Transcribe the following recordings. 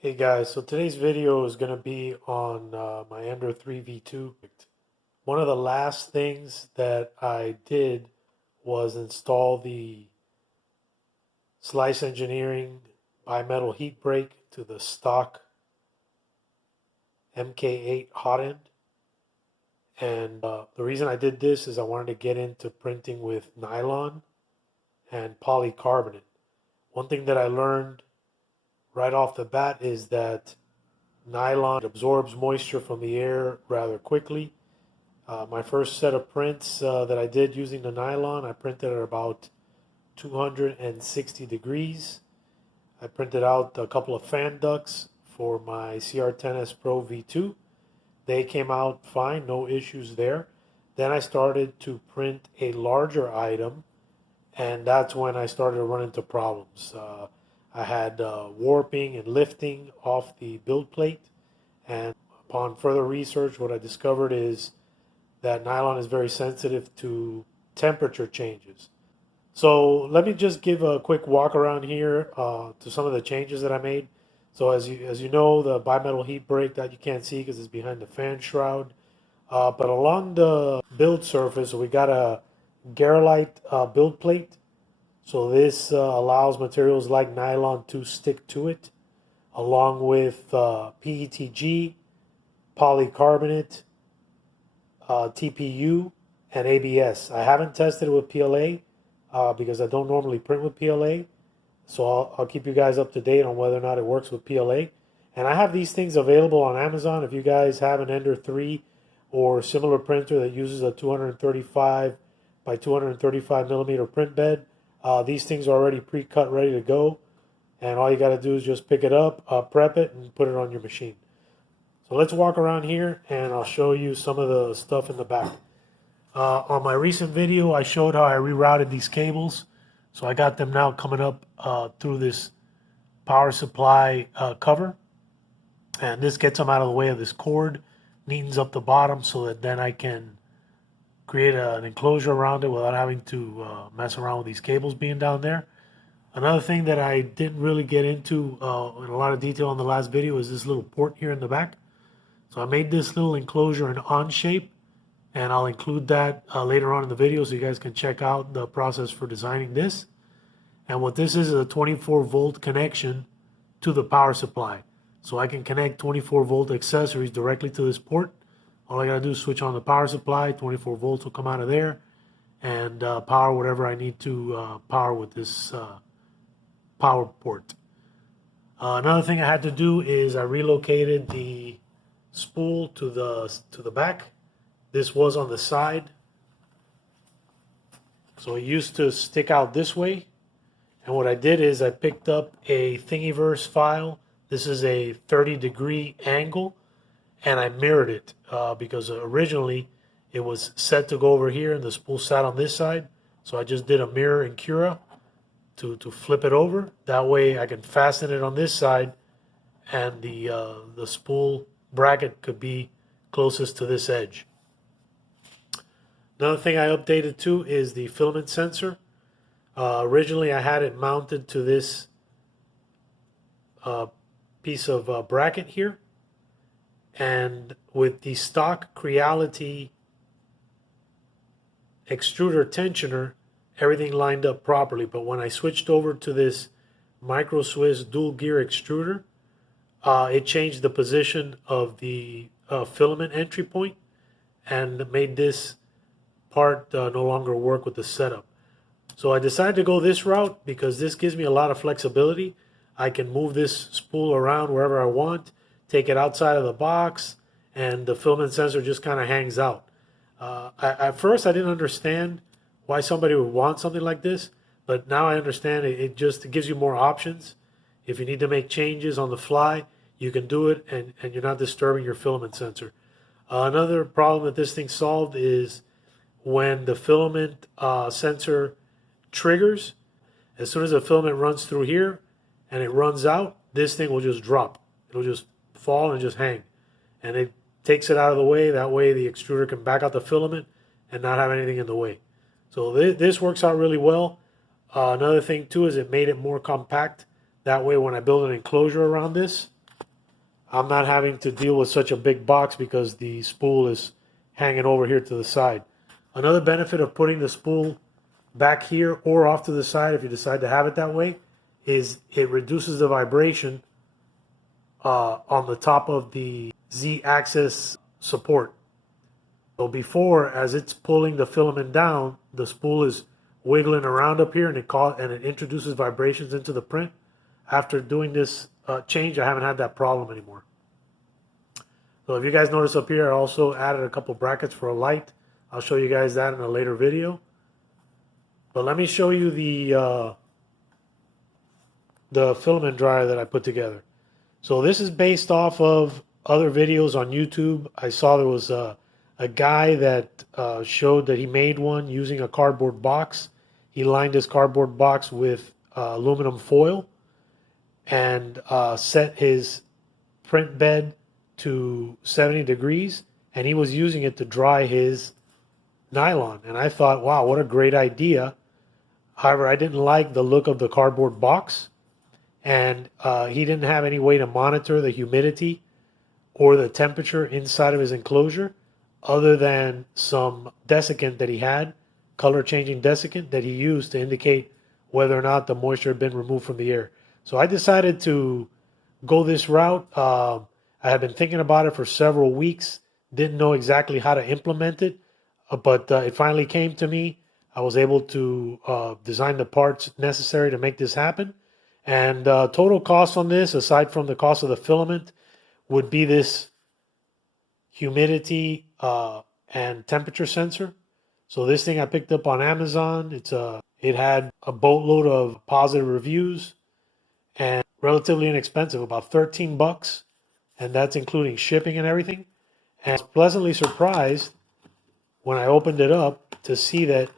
Hey guys, so today's video is going to be on my Ender 3 V2. One of the last things that I did was install the Slice Engineering bimetal heat break to the stock MK8 hot end. And the reason I did this is I wanted to get into printing with nylon and polycarbonate. One thing that I learned right off the bat is that nylon absorbs moisture from the air rather quickly. My first set of prints that I did using the nylon, I printed at about 260 degrees. I printed out a couple of fan ducts for my CR10S Pro V2. They came out fine, no issues there. Then I started to print a larger item, and that's when I started to run into problems. I had warping and lifting off the build plate, and upon further research, what I discovered is that nylon is very sensitive to temperature changes. So let me just give a quick walk around here to some of the changes that I made. So as you know, the bimetal heat break that you can't see because it's behind the fan shroud. But along the build surface, we got a Garolite build plate. So this allows materials like nylon to stick to it, along with PETG, polycarbonate, TPU, and ABS. I haven't tested it with PLA because I don't normally print with PLA. So I'll keep you guys up to date on whether or not it works with PLA. And I have these things available on Amazon. If you guys have an Ender 3 or similar printer that uses a 235 by 235 millimeter print bed, these things are already pre-cut, ready to go. And all you got to do is just pick it up, prep it, and put it on your machine. So let's walk around here and I'll show you some of the stuff in the back. On my recent video, I showed how I rerouted these cables. So I got them now coming up through this power supply cover. And this gets them out of the way of this cord, neatens up the bottom so that then I can create an enclosure around it without having to mess around with these cables being down there. Another thing that I didn't really get into in a lot of detail in the last video is this little port here in the back. So I made this little enclosure in on shape, and I'll include that later on in the video so you guys can check out the process for designing this. And what this is a 24 volt connection to the power supply. So I can connect 24 volt accessories directly to this port. All I gotta do is switch on the power supply, 24 volts will come out of there, and power whatever I need to power with this power port. Another thing I had to do is I relocated the spool to the back. This was on the side, so it used to stick out this way. And what I did is I picked up a Thingiverse file. This is a 30-degree angle, and I mirrored it because originally it was set to go over here and the spool sat on this side. So I just did a mirror in Cura to flip it over. That way I can fasten it on this side and the spool bracket could be closest to this edge. Another thing I updated too is the filament sensor. Originally I had it mounted to this piece of bracket here, and with the stock Creality extruder tensioner, everything lined up properly. But when I switched over to this Micro Swiss dual gear extruder, it changed the position of the filament entry point and made this part no longer work with the setup. So I decided to go this route because this gives me a lot of flexibility. I can move this spool around wherever I want, take it outside of the box, and the filament sensor just kind of hangs out. At first I didn't understand why somebody would want something like this, but now I understand it gives you more options. If you need to make changes on the fly, you can do it and you're not disturbing your filament sensor. Another problem that this thing solved is when the filament sensor triggers, as soon as the filament runs through here and it runs out, this thing will just drop. It'll just fall and just hang. And it takes it out of the way. That way the extruder can back out the filament and not have anything in the way. So this works out really well. Another thing too is it made it more compact. That way when I build an enclosure around this, I'm not having to deal with such a big box because the spool is hanging over here to the side. Another benefit of putting the spool back here or off to the side, if you decide to have it that way, is it reduces the vibration on the top of the Z-axis support. So before, as it's pulling the filament down, the spool is wiggling around up here, and it introduces vibrations into the print. After doing this change, I haven't had that problem anymore. So if you guys notice up here, I also added a couple brackets for a light. I'll show you guys that in a later video. But let me show you the filament dryer that I put together. So this is based off of other videos on YouTube. I saw there was a guy that showed that he made one using a cardboard box. He lined his cardboard box with aluminum foil and set his print bed to 70 degrees, and he was using it to dry his nylon. And I thought, wow, what a great idea. However, I didn't like the look of the cardboard box, and he didn't have any way to monitor the humidity or the temperature inside of his enclosure other than some desiccant that he had, color changing desiccant that he used to indicate whether or not the moisture had been removed from the air. So I decided to go this route. I had been thinking about it for several weeks, didn't know exactly how to implement it, but it finally came to me. I was able to design the parts necessary to make this happen. And total cost on this, aside from the cost of the filament, would be this humidity and temperature sensor. So this thing I picked up on Amazon. It had a boatload of positive reviews and relatively inexpensive, about 13 bucks. And that's including shipping and everything. And I was pleasantly surprised when I opened it up to see that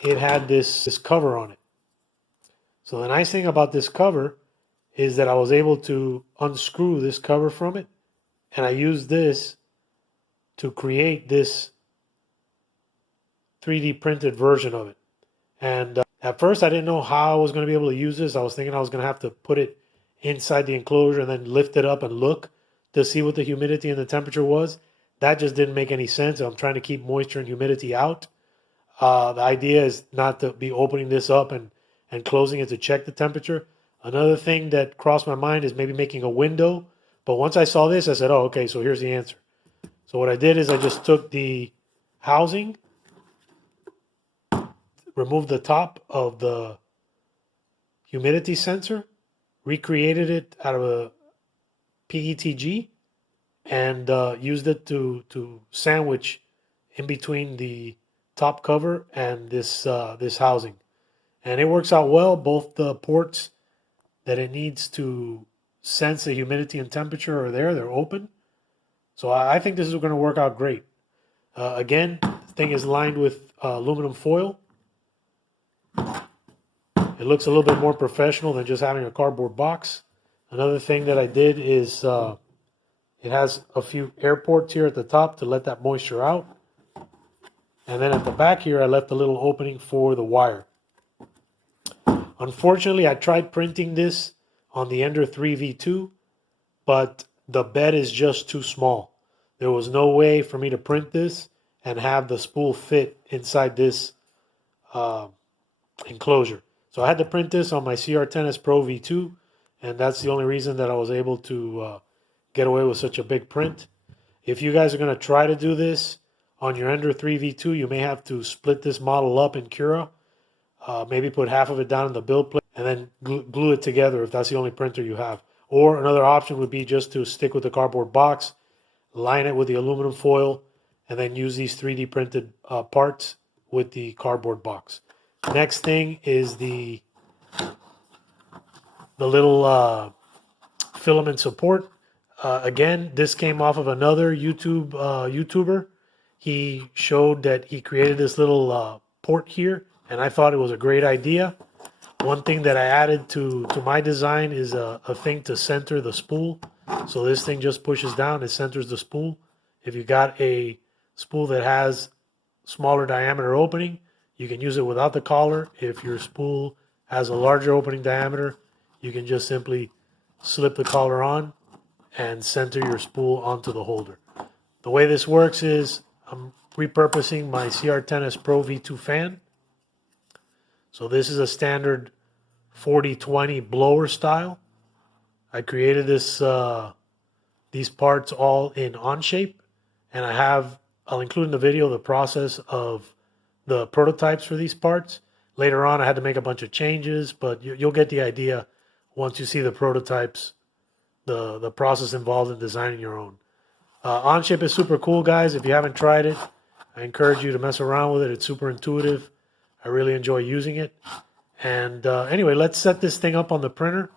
it had this cover on it. So the nice thing about this cover is that I was able to unscrew this cover from it, and I used this to create this 3D printed version of it. And at first I didn't know how I was going to be able to use this. I was thinking I was going to have to put it inside the enclosure and then lift it up and look to see what the humidity and the temperature was. That just didn't make any sense. I'm trying to keep moisture and humidity out. The idea is not to be opening this up and closing it to check the temperature. Another thing that crossed my mind is maybe making a window. But once I saw this, I said, oh, okay, so here's the answer. So what I did is I just took the housing, removed the top of the humidity sensor, recreated it out of a PETG, and used it to sandwich in between the top cover and this housing. And it works out well. Both the ports that it needs to sense the humidity and temperature are there. They're open. So I think this is going to work out great. Again, the thing is lined with aluminum foil. It looks a little bit more professional than just having a cardboard box. Another thing that I did is it has a few air ports here at the top to let that moisture out. And then at the back here, I left a little opening for the wire. Unfortunately, I tried printing this on the Ender 3V2, but the bed is just too small. There was no way for me to print this and have the spool fit inside this enclosure. So I had to print this on my CR10S Pro V2, and that's the only reason that I was able to get away with such a big print. If you guys are going to try to do this on your Ender 3V2, you may have to split this model up in Cura. Maybe put half of it down in the build plate and then glue it together if that's the only printer you have. Or another option would be just to stick with the cardboard box, line it with the aluminum foil, and then use these 3D printed parts with the cardboard box. Next thing is the little filament support. Again, this came off of another YouTuber. He showed that he created this little port here, and I thought it was a great idea. One thing that I added to my design is a thing to center the spool. So this thing just pushes down, it centers the spool. If you got a spool that has smaller diameter opening, you can use it without the collar. If your spool has a larger opening diameter, you can just simply slip the collar on and center your spool onto the holder. The way this works is I'm repurposing my CR10S Pro V2 fan. So this is a standard 40-20 blower style. I created these parts all in Onshape, and I'll include in the video the process of the prototypes for these parts. Later on, I had to make a bunch of changes, but you'll get the idea once you see the prototypes, the process involved in designing your own. Onshape is super cool, guys. If you haven't tried it, I encourage you to mess around with it. It's super intuitive. I really enjoy using it. And anyway, let's set this thing up on the printer.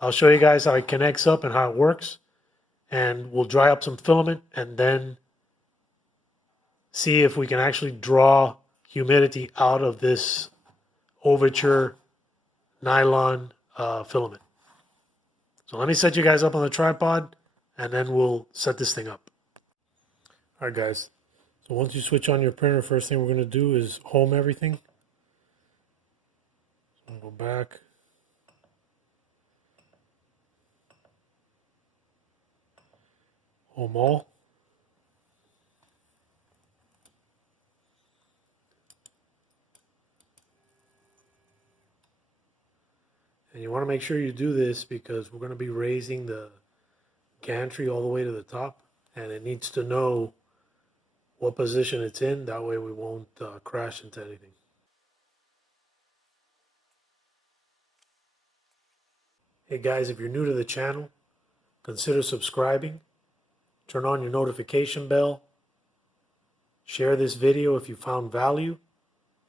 I'll show you guys how it connects up and how it works. And we'll dry up some filament and then see if we can actually draw humidity out of this Overture nylon filament. So let me set you guys up on the tripod and then we'll set this thing up. All right, guys. So once you switch on your printer, first thing we're going to do is home everything. So I'll go back. Home all. And you want to make sure you do this because we're going to be raising the gantry all the way to the top, and it needs to know what position it's in. That way we won't crash into anything. Hey guys, if you're new to the channel, consider subscribing, turn on your notification bell, share this video if you found value,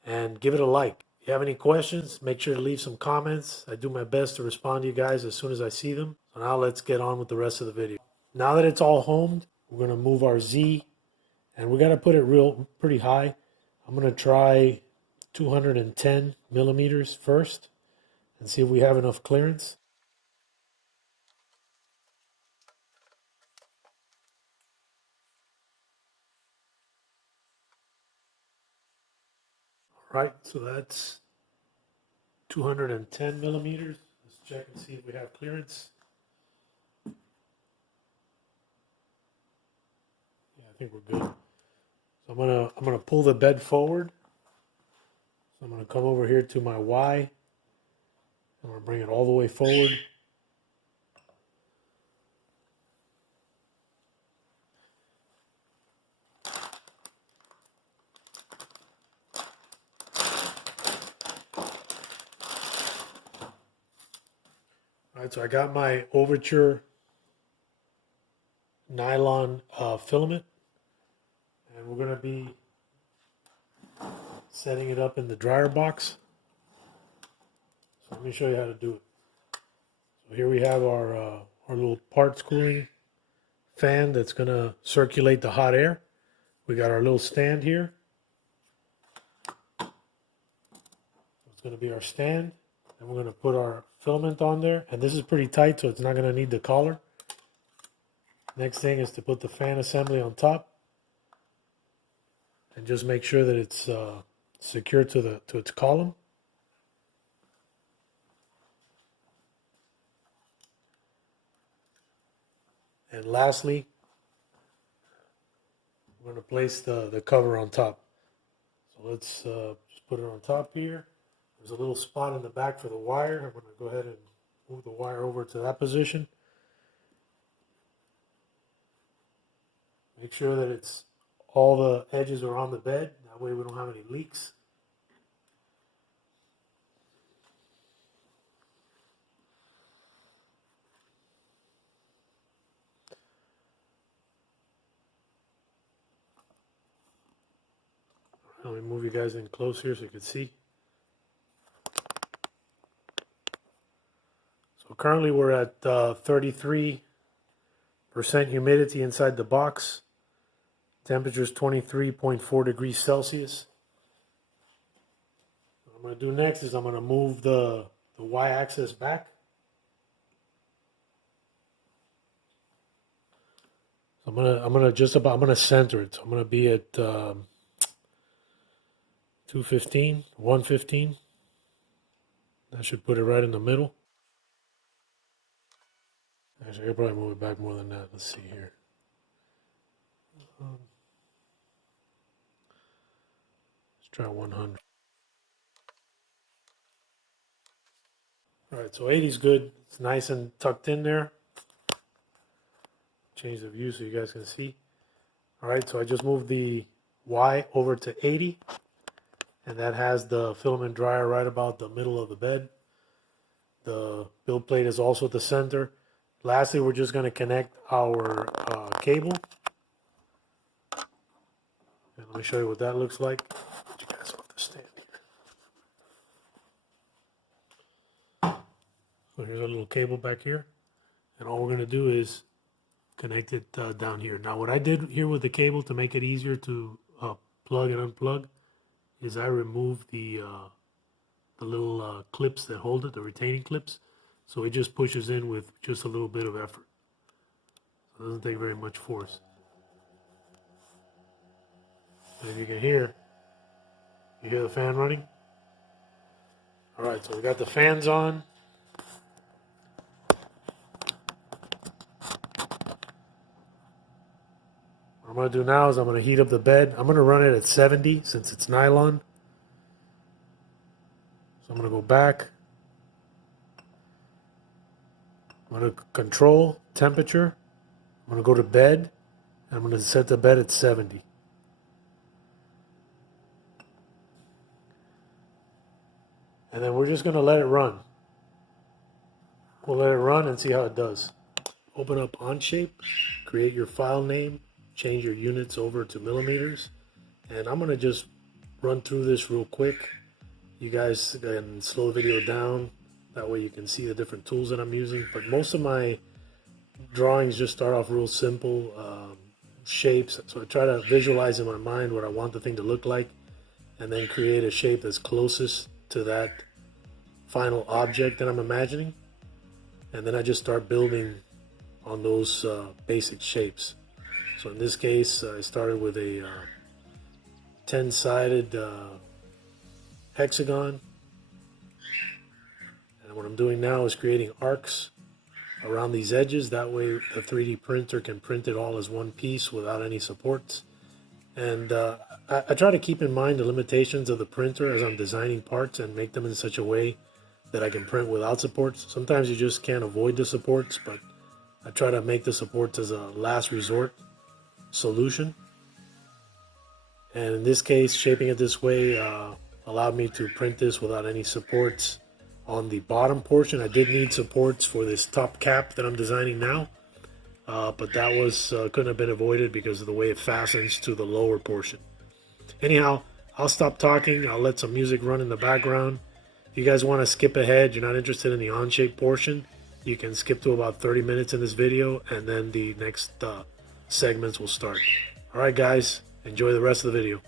and give it a like. If you have any questions, make sure to leave some comments. I do my best to respond to you guys as soon as I see them. So now let's get on with the rest of the video. Now that it's all homed, we're going to move our Z, and we're going to put it pretty high. I'm going to try 210 millimeters first and see if we have enough clearance. All right, so that's 210 millimeters. Let's check and see if we have clearance. Yeah, I think we're good. So I'm gonna pull the bed forward. So I'm gonna come over here to my Y. I'm gonna bring it all the way forward. All right, so I got my Overture nylon filament, and we're gonna be setting it up in the dryer box. So let me show you how to do it. So here we have our little parts cooling fan that's gonna circulate the hot air. We got our little stand here. It's gonna be our stand, and we're gonna put our filament on there. And this is pretty tight, so it's not gonna need the collar. Next thing is to put the fan assembly on top, and just make sure that it's secure to its column. And lastly, we're going to place the cover on top. So let's just put it on top here. There's a little spot in the back for the wire. I'm going to go ahead and move the wire over to that position. Make sure that it's all the edges are on the bed. That way we don't have any leaks. Let me move you guys in close here so you can see. So currently we're at 33% humidity inside the box. Temperature is 23.4 degrees Celsius. What I'm going to do next is I'm going to move the y-axis back. So I'm gonna center it. So I'm going to be at 215, 115. That should put it right in the middle. Actually, I could probably move it back more than that. Let's see here. Let's try 100. All right, so 80 is good. It's nice and tucked in there. Change the view so you guys can see. All right, so I just moved the Y over to 80, and that has the filament dryer right about the middle of the bed. The build plate is also at the center. Lastly, we're just going to connect our cable. And let me show you what that looks like. Get you guys off the stand here. So here's our little cable back here. And all we're going to do is connect it down here. Now what I did here with the cable to make it easier to plug and unplug is I removed the little clips that hold it, the retaining clips. So it just pushes in with just a little bit of effort. So it doesn't take very much force. And if you can hear, you hear the fan running? All right, so we got the fans on. What I'm going to do now is I'm going to heat up the bed. I'm going to run it at 70 since it's nylon. So I'm going to go back. I'm going to control temperature. I'm going to go to bed. And I'm going to set the bed at 70. And then we're just going to let it run. We'll let it run and see how it does. Open up Onshape, create your file name, change your units over to millimeters. And I'm going to just run through this real quick. You guys can slow the video down. That way you can see the different tools that I'm using. But most of my drawings just start off real simple shapes. So I try to visualize in my mind what I want the thing to look like and then create a shape that's closest to that final object that I'm imagining. And then I just start building on those basic shapes. So in this case, I started with a 10-sided hexagon. And what I'm doing now is creating arcs around these edges. That way the 3D printer can print it all as one piece without any supports. And I try to keep in mind the limitations of the printer as I'm designing parts and make them in such a way that I can print without supports. Sometimes you just can't avoid the supports, but I try to make the supports as a last resort solution. And in this case, shaping it this way allowed me to print this without any supports on the bottom portion. I did need supports for this top cap that I'm designing now, but that was couldn't have been avoided because of the way it fastens to the lower portion. Anyhow, I'll stop talking. I'll let some music run in the background. If you guys want to skip ahead, you're not interested in the Onshape portion, you can skip to about 30 minutes in this video, and then the next segments will start. All right, guys, enjoy the rest of the video.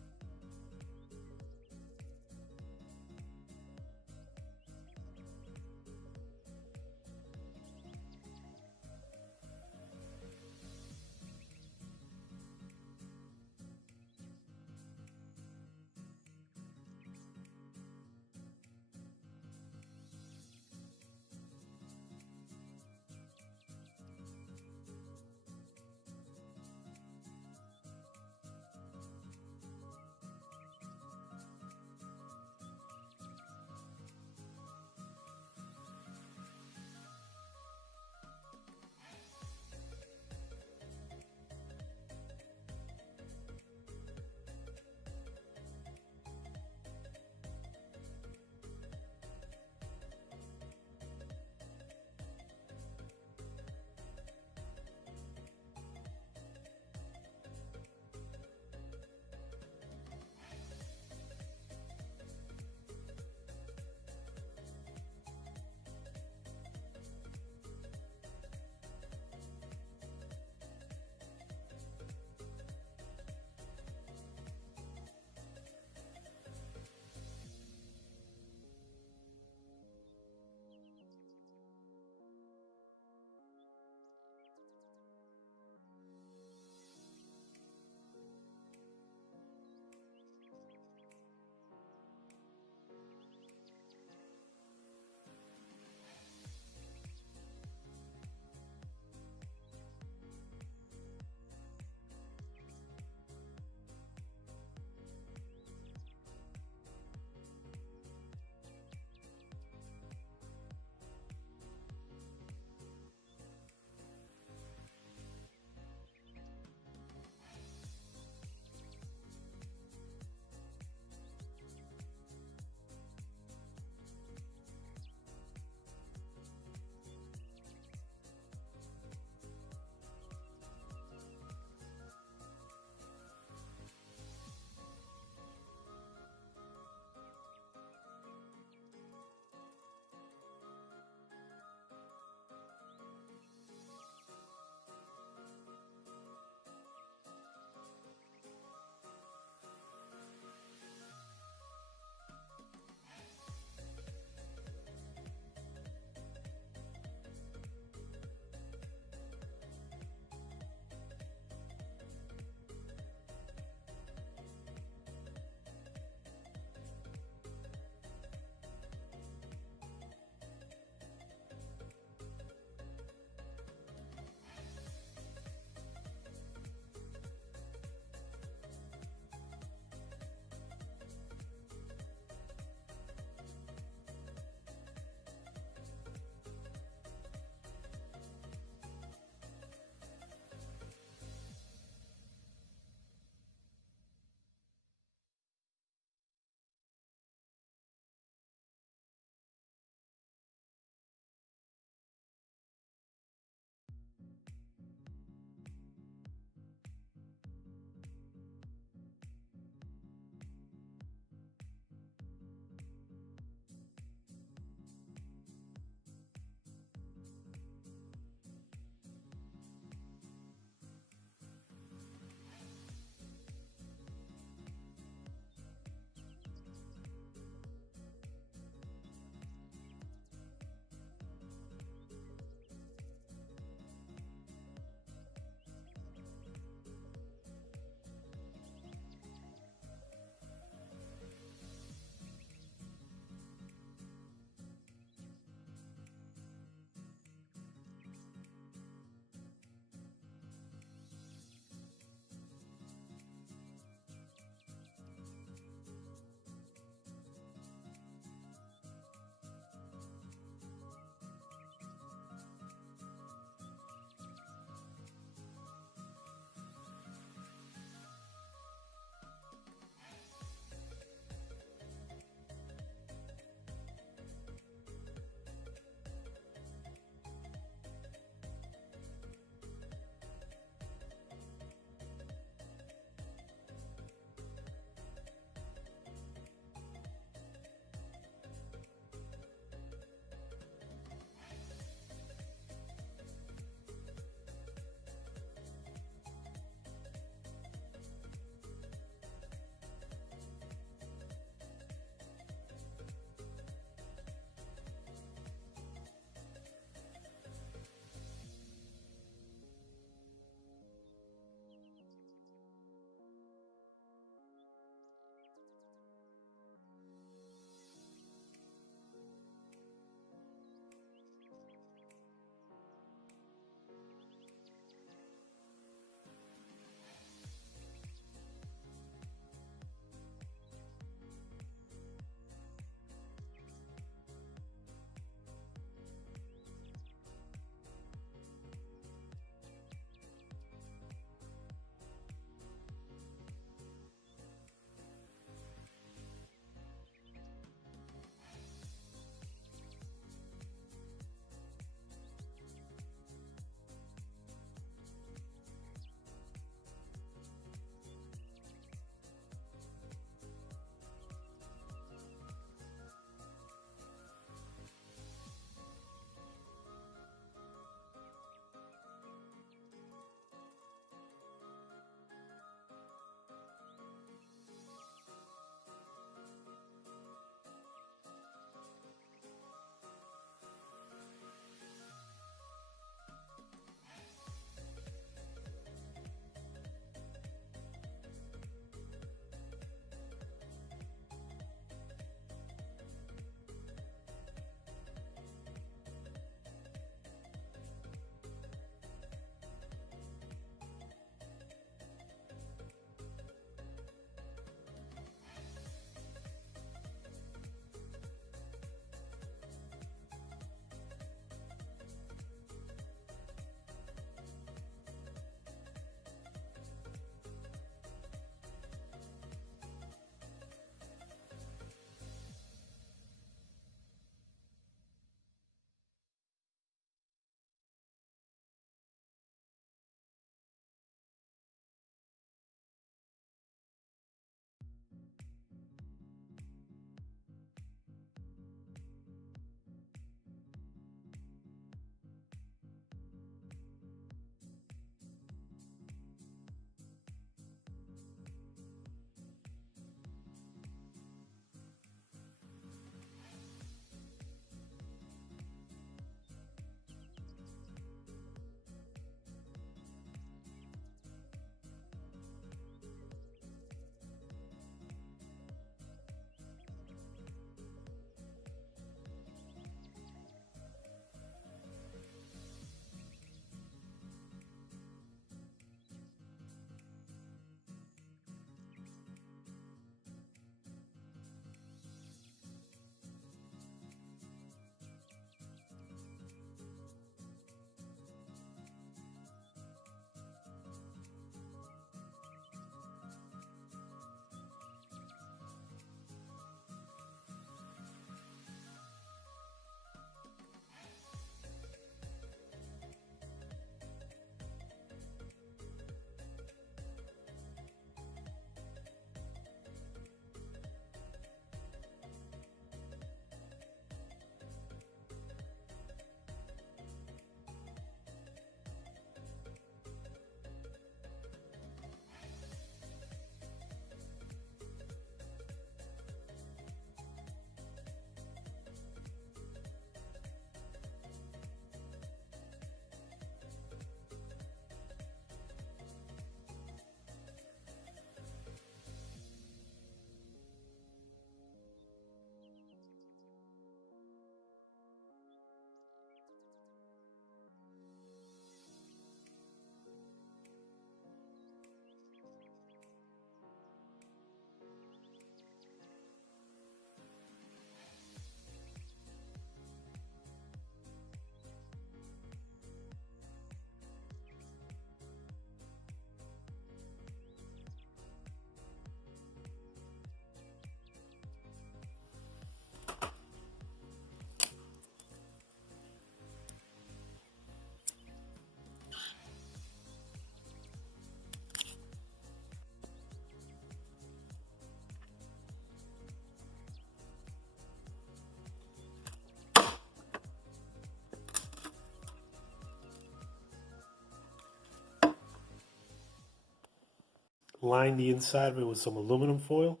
line the inside of it with some aluminum foil.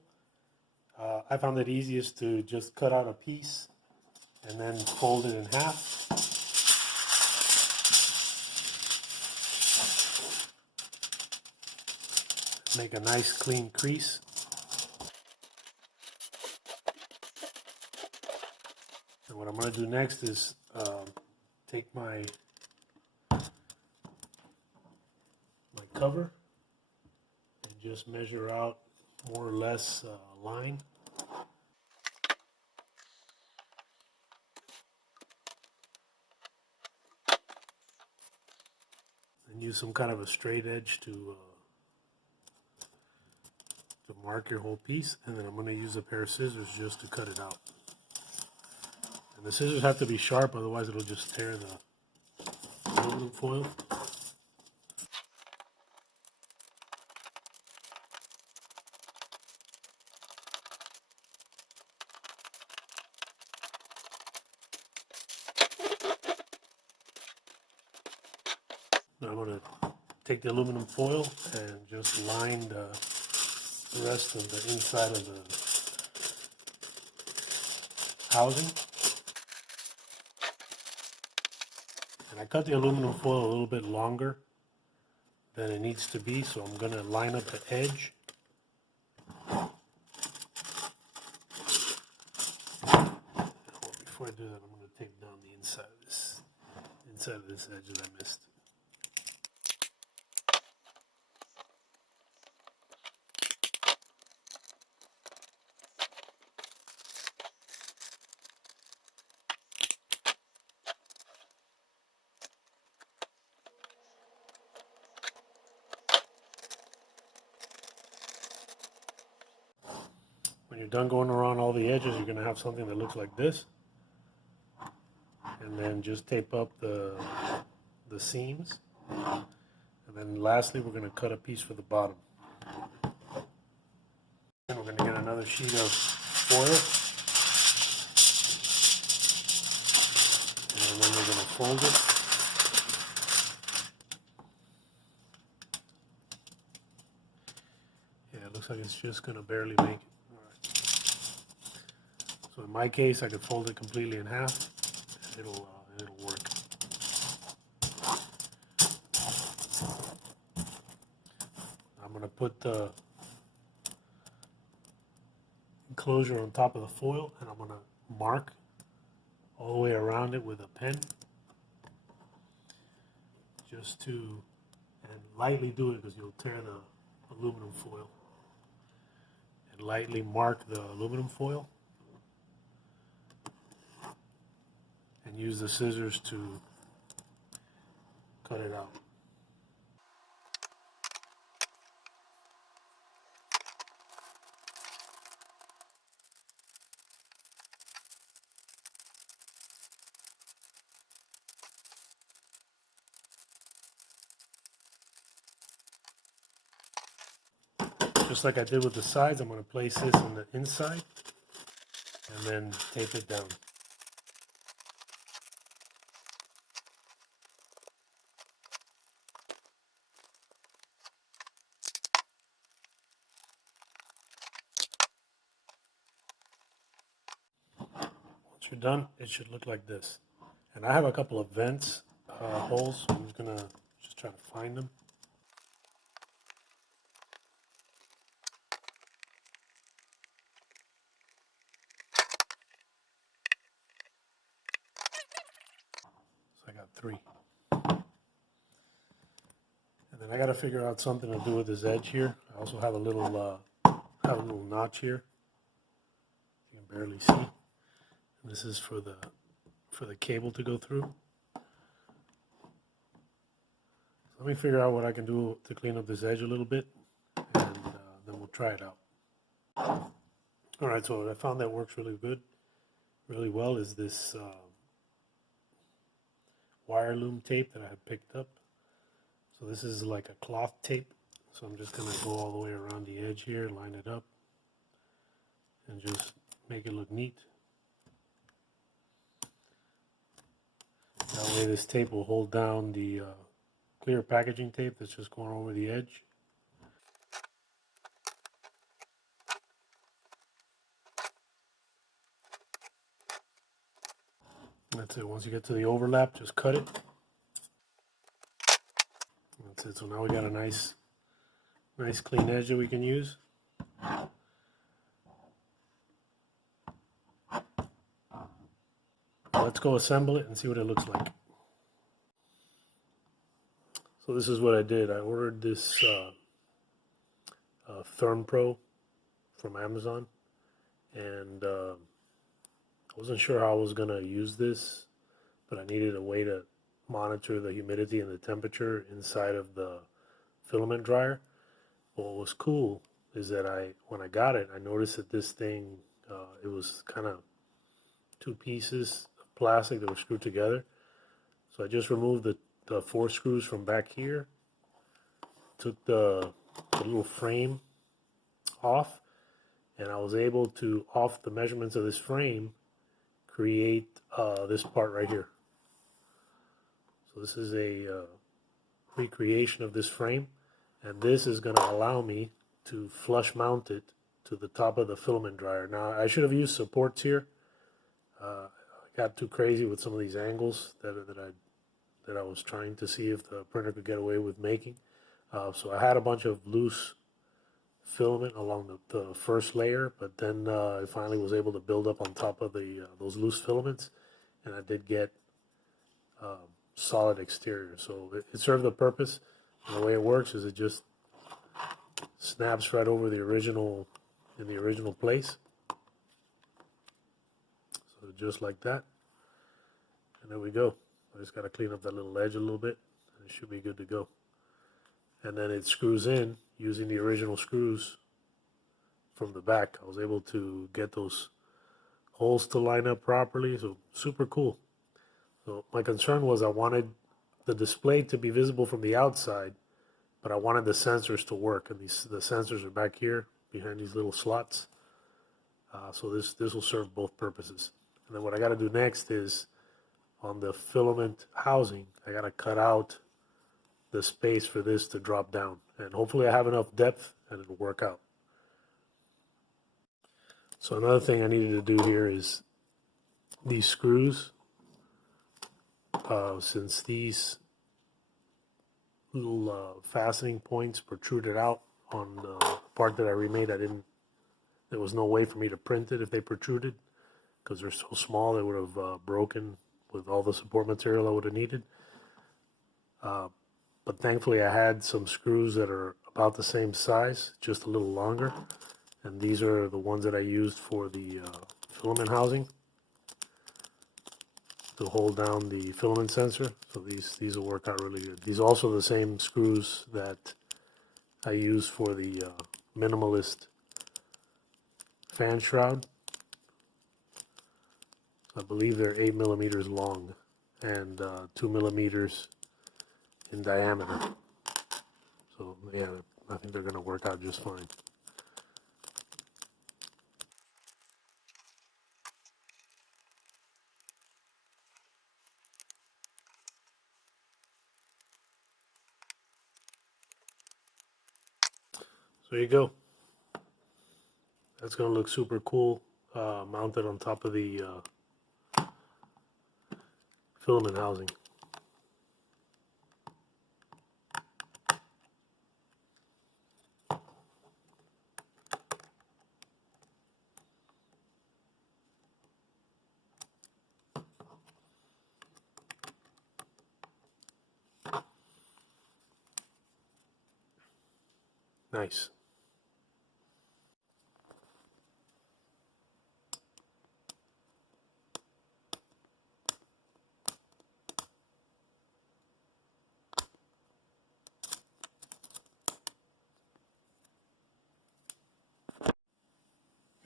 I found it easiest to just cut out a piece and then fold it in half. Make a nice clean crease. And what I'm going to do next is take my cover and just measure out more or less a line. And use some kind of a straight edge to mark your whole piece. And then I'm going to use a pair of scissors just to cut it out. And the scissors have to be sharp, otherwise it'll just tear the aluminum foil. Now I'm going to take the aluminum foil and just line the rest of the inside of the housing. And I cut the aluminum foil a little bit longer than it needs to be, so I'm going to line up the edge. Before I do that, I'm going to tape down the inside of this edge that I missed. When you're done going around all the edges, you're going to have something that looks like this. And then just tape up the seams. And then lastly, we're going to cut a piece for the bottom. And we're going to get another sheet of foil. And then we're going to fold it. Yeah, it looks like it's just going to barely make it. So in my case, I could fold it completely in half. It'll work. I'm going to put the enclosure on top of the foil, and I'm going to mark all the way around it with a pen, just to, and lightly do it because you'll tear the aluminum foil. And lightly mark the aluminum foil. And use the scissors to cut it out. Just like I did with the sides, I'm going to place this on the inside and then tape it down. Once you're done, it should look like this. And I have a couple of vents, holes. I'm just going to try to find them. So I got 3. And then I got to figure out something to do with this edge here. I also have a little notch here. You can barely see. And this is for the cable to go through. So let me figure out what I can do to clean up this edge a little bit, and then we'll try it out. All right, so what I found that works really well is this wire loom tape that I had picked up. So this is like a cloth tape. So I'm just going to go all the way around the edge here, line it up, and just make it look neat. That way this tape will hold down the clear packaging tape that's just going over the edge. That's it. Once you get to the overlap, just cut it. That's it. So now we got a nice clean edge that we can use. Let's go assemble it and see what it looks like. So this is what I did. I ordered this ThermPro from Amazon, and I wasn't sure how I was going to use this, but I needed a way to monitor the humidity and the temperature inside of the filament dryer. What was cool is that when I got it, I noticed that this thing, it was kind of two pieces of plastic that were screwed together. So I just removed the 4 screws from back here, took the little frame off, and I was able to, off the measurements of this frame, create this part right here. So this is a recreation of this frame, and this is going to allow me to flush mount it to the top of the filament dryer. Now I should have used supports here. I got too crazy with some of these angles that I was trying to see if the printer could get away with making. So I had a bunch of loose filament along the first layer, but then I finally was able to build up on top of those loose filaments, and I did get solid exterior. So it served the purpose. And the way it works is it just snaps right over the original, in the original place. So just like that. And there we go. I just got to clean up that little edge a little bit, and it should be good to go. And then it screws in using the original screws from the back. I was able to get those holes to line up properly, so super cool. So my concern was I wanted the display to be visible from the outside, but I wanted the sensors to work, and the sensors are back here behind these little slots. So this will serve both purposes. And then what I got to do next is on the filament housing, I got to cut out the space for this to drop down, and hopefully I have enough depth and it'll work out. So another thing I needed to do here is these screws. Since these little fastening points protruded out on the part that I remade, there was no way for me to print it if they protruded, because they're so small they would have broken with all the support material I would have needed. But thankfully I had some screws that are about the same size, just a little longer, and these are the ones that I used for the filament housing to hold down the filament sensor. So these will work out really good. These are also the same screws that I use for the minimalist fan shroud. I believe they're 8 millimeters long and 2 millimeters in diameter. So yeah, I think they're going to work out just fine. So there you go. That's going to look super cool, mounted on top of the filament housing. Nice.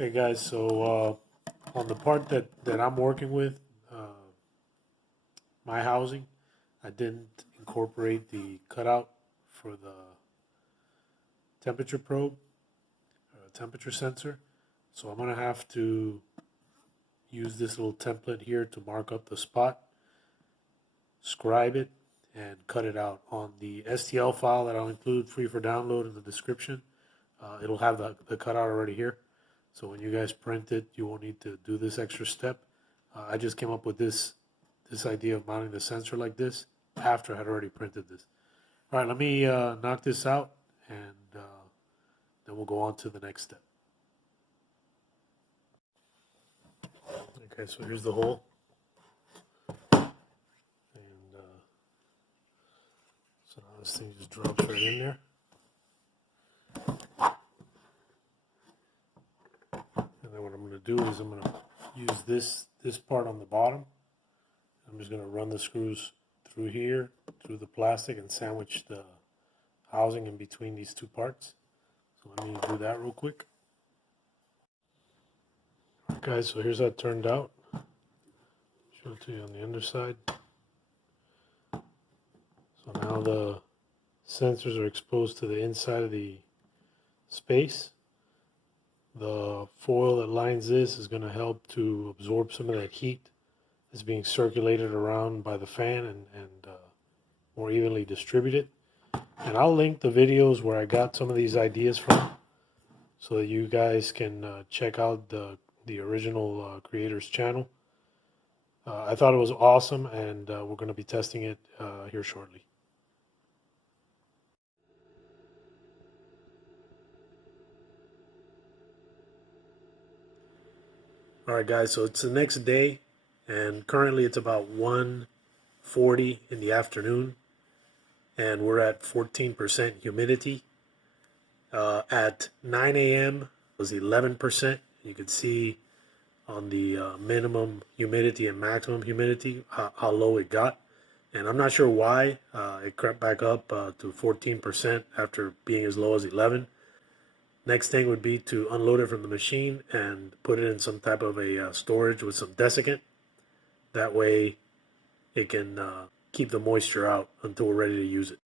Okay guys, so on the part that I'm working with, my housing, I didn't incorporate the cutout for the temperature probe, temperature sensor. So I'm going to have to use this little template here to mark up the spot, scribe it, and cut it out. On the STL file that I'll include free for download in the description, it'll have the cutout already here. So when you guys print it, you won't need to do this extra step. I just came up with this this idea of mounting the sensor like this after I had already printed this. All right, let me knock this out, and then we'll go on to the next step. Okay, so here's the hole. And so now this thing just drops right in there. And then what I'm going to do is I'm going to use this part on the bottom. I'm just going to run the screws through here, through the plastic, and sandwich the housing in between these two parts. So let me do that real quick. Alright guys, so here's how it turned out. Show it to you on the underside. So now the sensors are exposed to the inside of the space. The foil that lines this is going to help to absorb some of that heat that's being circulated around by the fan and more evenly distributed. And I'll link the videos where I got some of these ideas from so that you guys can check out the original creator's channel. I thought it was awesome, and we're going to be testing it here shortly. Alright guys, so it's the next day, and currently it's about 1:40 in the afternoon, and we're at 14% humidity. At 9 a.m. it was 11%. You can see on the minimum humidity and maximum humidity how low it got. And I'm not sure why it crept back up to 14% after being as low as 11. Next thing would be to unload it from the machine and put it in some type of a storage with some desiccant. That way it can keep the moisture out until we're ready to use it.